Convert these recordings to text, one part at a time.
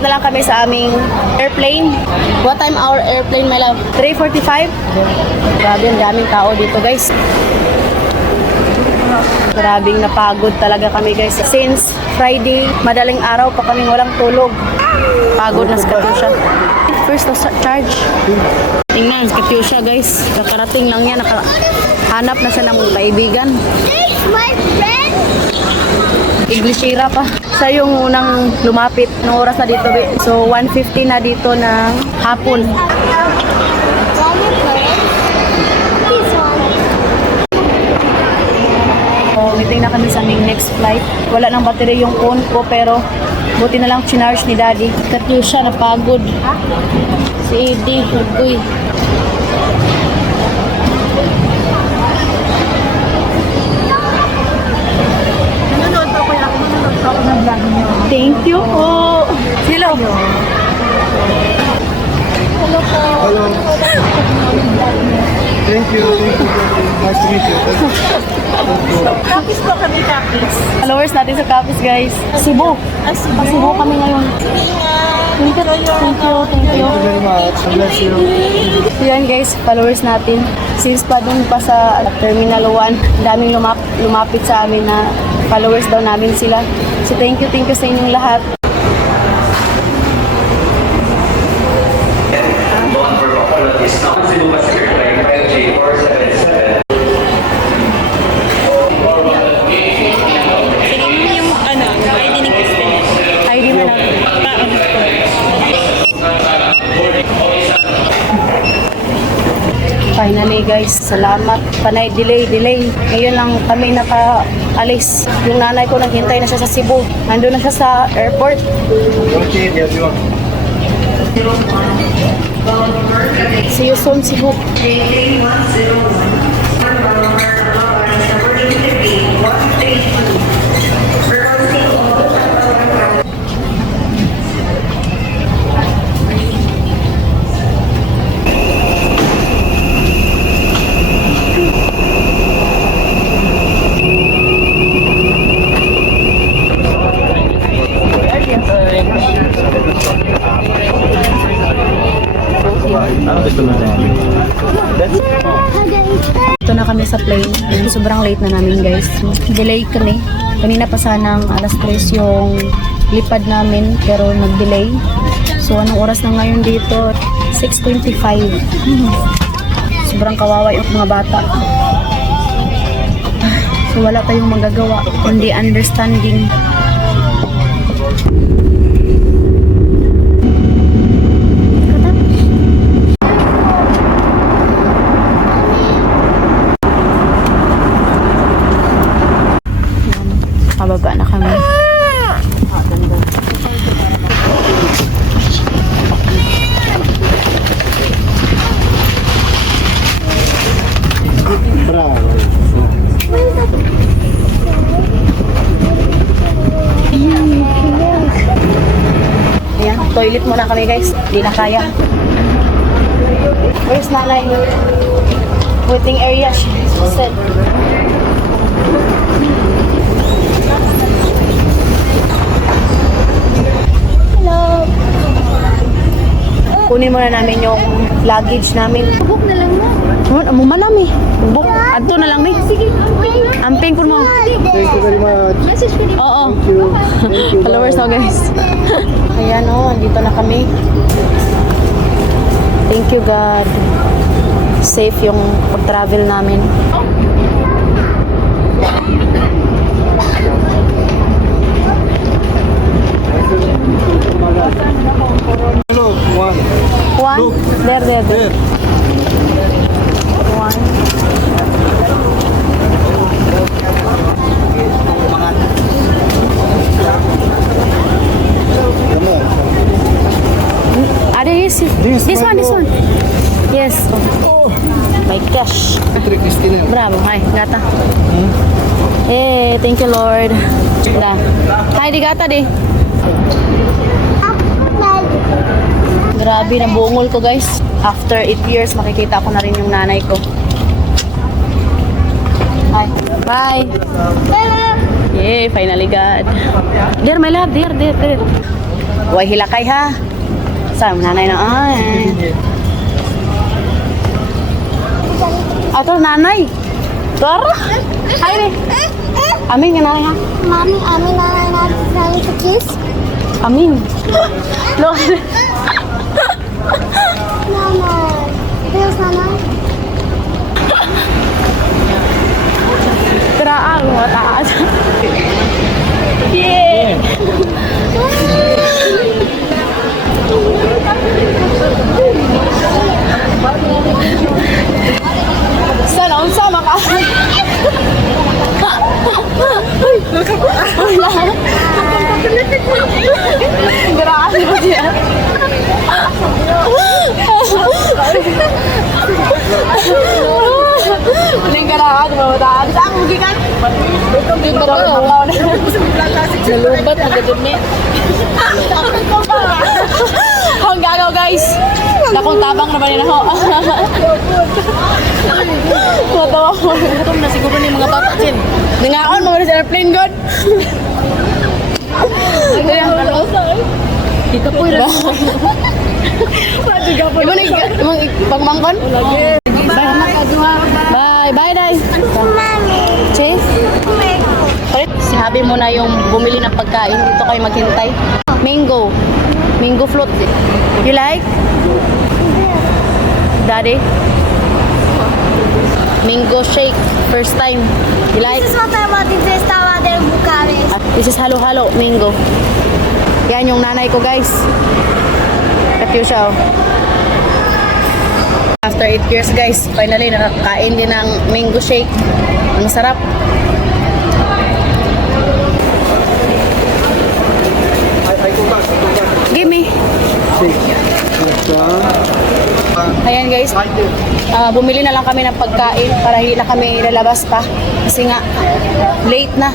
Wait na lang kami sa aming airplane. What time our airplane, my love? 3:45? Grabe, ang daming tao dito, guys. Grabing napagod talaga kami, guys. Since Friday, madaling araw pa kaming walang tulog. Pagod na si Katyusha. First na charge. Tingnan, si Katyusha, guys. Kakarating lang yan. Hanap na siya ng kaibigan. My friend. Englishira pa. Siya yung unang lumapit ng oras na dito. So, 1:50 na dito ng hapon. So, waiting na kami sa aming next flight. Wala nang battery yung phone ko, pero buti na lang chinarge ni Daddy. Katyusha, napagod. Si Eddie, nagkuy. Thank you po. Hello. Hello po. Hello. Thank you. Nice to meet you. Kapis po kami, kapis. Followers natin sa Capiz, guys. Cebu. Cebu kami ngayon. Thank you. Thank you very much. God bless you. Yan guys, followers natin. Since pa dun pa sa Terminal 1, daming lumapit sa amin na followers daw namin sila. So thank you sa inyong lahat. ID mo na. Finally guys, salamat. Panay delay. Ngayon lang kami nakaalis. Yung nanay ko naghintay na siya sa Cebu. Nandun na siya sa airport. Okay, everyone. See you soon, Cebu. Ito na kami sa plane. Sobrang late na namin guys. Delay kami. Kanina pa sanang alas 3 yung lipad namin pero nag-delay. So anong oras na ngayon dito? 6:25. Sobrang kawawa yung mga bata. So wala tayong magagawa kundi understanding. Pababa na kami. Bravo. Ayan, toilet muna kami guys. Hindi na kaya. Where's nanay? Waiting area, she said. Hello. Kunin muna namin yung luggage namin. Book na lang na. Mo malam eh. Book. Adto na lang ni. Sige. Amping po mo. Thank you very much. Message ko din. Oo. Thank you. Thank you. Followers na guys. Ayan o, andito na kami. Thank you God. Safe yung pag-travel namin. Hello, one. One. Look. There. There. One. This one. Yes. Oh. My gosh. Entre Cristina. Bravo. Hi, gata. Hey, thank you Lord. Da. Hi, di gata di. Grabe, nabungol ko guys. After 8 years, makikita ko na rin yung nanay ko. Hi. Bye. Yay, finally God. There, my love. There. Huwag hilakay ha. Saan nanay na ay. Ato nanay. Tara. Ay ni. Amin nga nanay ha. Mommy, Ami, Nana, Nana, to kiss? Amin. Lo. Nana. There's Nana. Tiraang mataas. Yeah. Sana unsama ka. Grabe mo siya. Aling karaan mo daan. Saan mo gikan? Dito ba ko? Nalubat na gadumi. Ang gagaw guys. Nakong tabang naman yun ako. Matawa ko. Gutom na siguro ni mga bata din. Nangaon mga sa airplane god. Dito po yun. Imong pagmangkon? Bye. Bye, Day. Mommy. Che? Sabi mo na yung bumili ng pagkain. Dito kayo maghintay. Mango. Mango float. You like? Daddy? Mango shake. First time. You like? This is what I wanted to start in Bucharest. This is halo-halo mango. Yan yung nanay ko guys. Katyo siya oh. After 8 years guys, finally nakakain din ng mango shake. Ang sarap. Gimme. Ayan guys, bumili na lang kami ng pagkain para hindi na kami lalabas pa. Kasi nga, late na.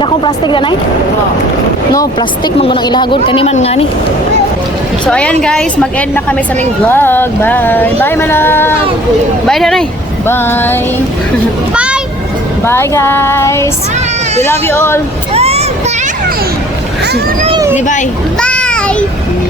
Nakong plastic na nay? No, plastic. Manggunang ilahagod. Kaniman nga ni. So ayan guys, mag-end na kami sa aming vlog. Bye. Bye my love. Bye nanay. Bye. Bye. Bye guys. We love you all. Bye. Di bye. Bye.